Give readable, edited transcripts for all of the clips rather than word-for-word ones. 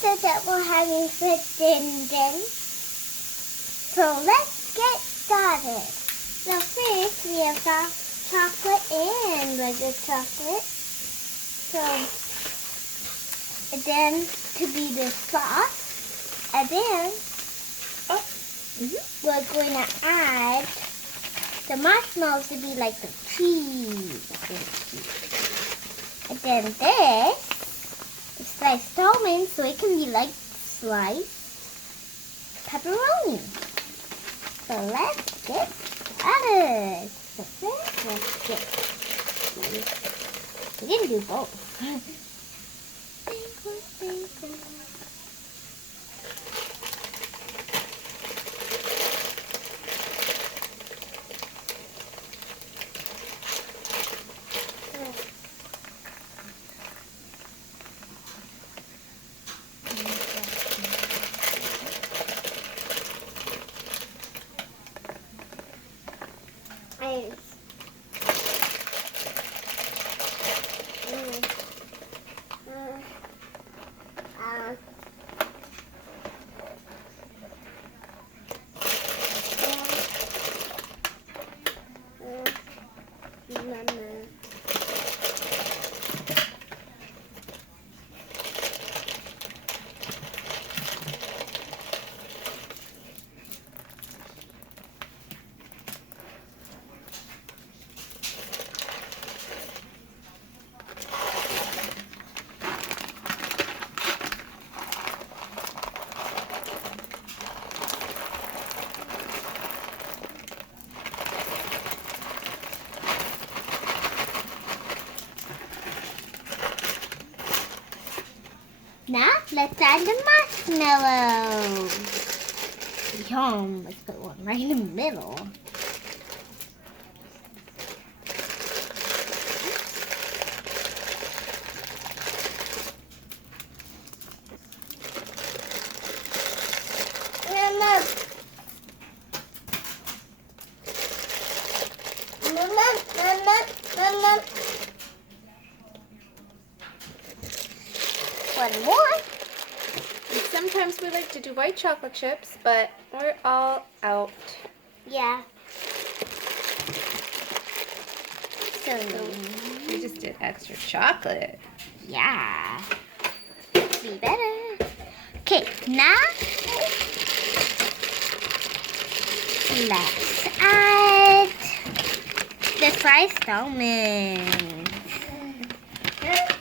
said that we're having for dinner. So let's get started. So first we have got chocolate and regular chocolate. So and then to be the sauce. And then we're going to add the marshmallows to be like the cheese. And then this is sliced almond, so it can be like sliced pepperoni. So let's get started. So first, we can do both. Now, let's add the marshmallows. Yum, let's put one right in the middle. One more. And sometimes we like to do white chocolate chips, but we're all out. Yeah. So, We just did extra chocolate. yeah. Be better. Okay, now let's add the sliced almonds.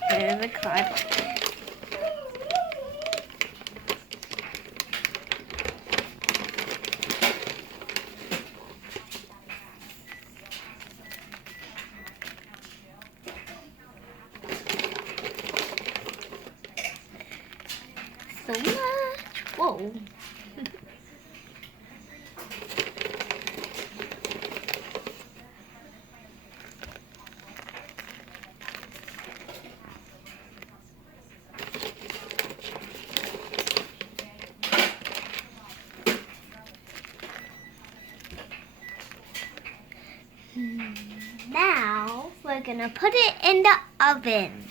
There's a card. So much. Whoa. Now we're gonna put it in the oven.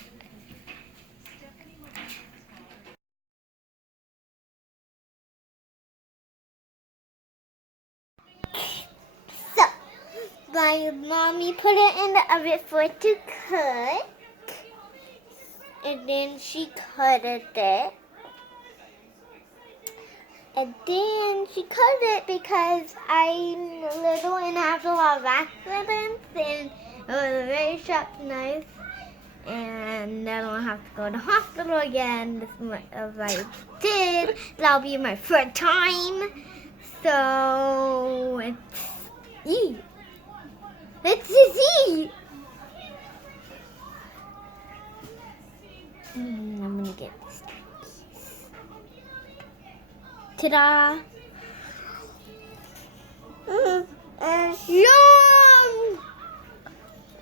So, my mommy put it in the oven for it to cook. And then she cut it. And then she cut it because I'm little and have a lot of accidents. And it was a very sharp knife. And I don't have to go to the hospital again this much as I did. That'll be my third time. So it's eat. Let's just eat. I'm gonna get this piece. Ta-da! Yum!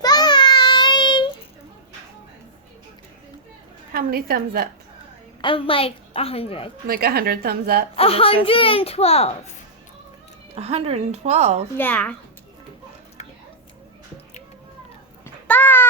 Bye! How many thumbs up? I'm like 100. Like 100 thumbs up. for this recipe? 112. 112. Yeah. Bye!